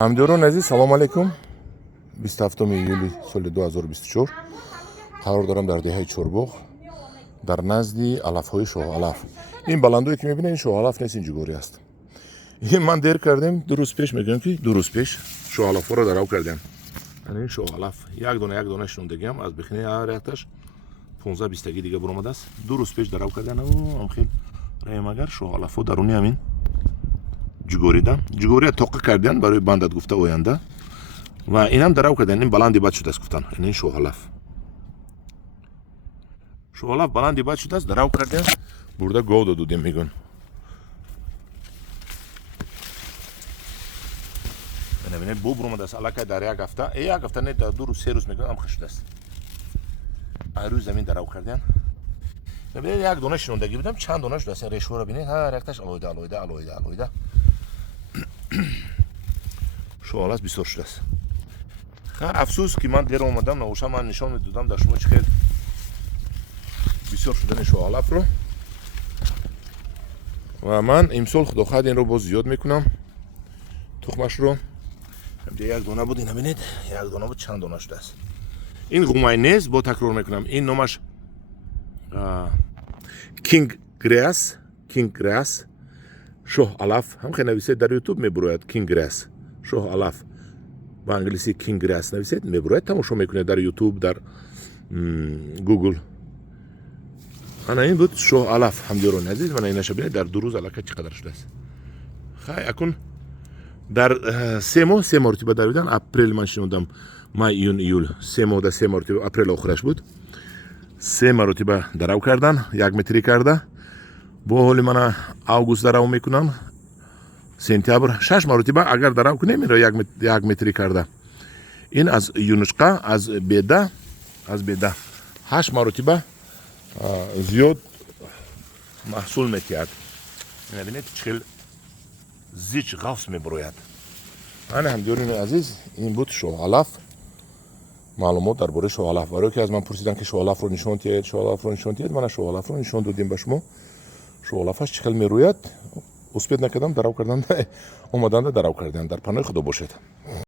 ҳамдиёрони азиз, салому алайкум. 27 июли соли 2024 қарор дорам дар деҳаи Чорбоғ, дар назди алафҳои шоҳалаф. Ин баландое ки мебинед, ин шоҳалаф нест, ин ҷугорӣ аст. Ин ман дер кардем, 2 рӯз пеш мегӯям ки 2 рӯз пеш шоҳалафҳоро дарав кардем. Ин шоҳалаф як дона шундагиам аз бихни ҳар якташ 15-20 дига буромадааст. 2 рӯз пеш дарав кардем. Амхел раимагар шоҳалафҳо даруни ҳамин ҷугория тоқа кардиан барои бандат гуфта оянда ва инам дарав кардиан. Ин баланди бад шудааст гуфтан. Ин шоҳалаф баланди бад шудааст, дарав кардиан. Бурда гов додудем мегӯн. Бинед бо буромадааст аллакай дар як ҳафта не дар 2 рӯз 3 рӯз мегӯям амха шудааст. Ай рӯз замин дарав кардиан. Бинед як дона шинондаги будам, чанд дона шудааст. Решҳоро бинед ҳар якташ алоҳида. шоҳалаф бисёр шудааст. Афсус ки ман дер омадам, навоша ман нишон медодам дар шумо чӣ хел бисёр шудани шоҳалафро. Ва ман имсол худохоҳад инро боз зиёд мекунам. тухмашро як дона буд, ина бинед, як дона буд, чанд дона шудааст. ин ғумай нест, бо такрор мекунам. ин номаш King Grass шоҳалаф. ҳамхе нависед дар YouTube мебурояд King Grass шоҳалаф. ба англиси King Grass нависед мебурояд, тамошо мекунед дар YouTube, дар Google. ана ин буд шоҳалаф. ҳамдиёрони азиз, мана инаша бинед дар 2 рӯз аллакай чӣ қадар шудааст. хай акун дар 3 мартиба даридан. Апрел ман шинодам, май, июн, июл, 3 мартиба, апрел охираш буд. 3 маротиба дарав кардан, 1 метрӣ карда. бо ҳоли мана август дарав мекунам, сентябр 6 маротиба агар дарав кунем инро 1 метрӣ карда. ин аз юнушқа, аз беда 8 маротиба зиёд маҳсул метиҳад. бинед чӣ хел зич ғафс мебурояд. ана ҳамдиёрони азиз, ин буд шоҳалаф. маълумот дар бораи шоҳалаф. барое ки аз ман пурсидан ки шоҳалафро нишон диҳед, мана шоҳалафро нишон додем ба шумо. шоҳалафаш чӣ хел мерӯяд. успед накардам дарав кардан, омаданда дарав кардан. дар паноҳи худо бошед.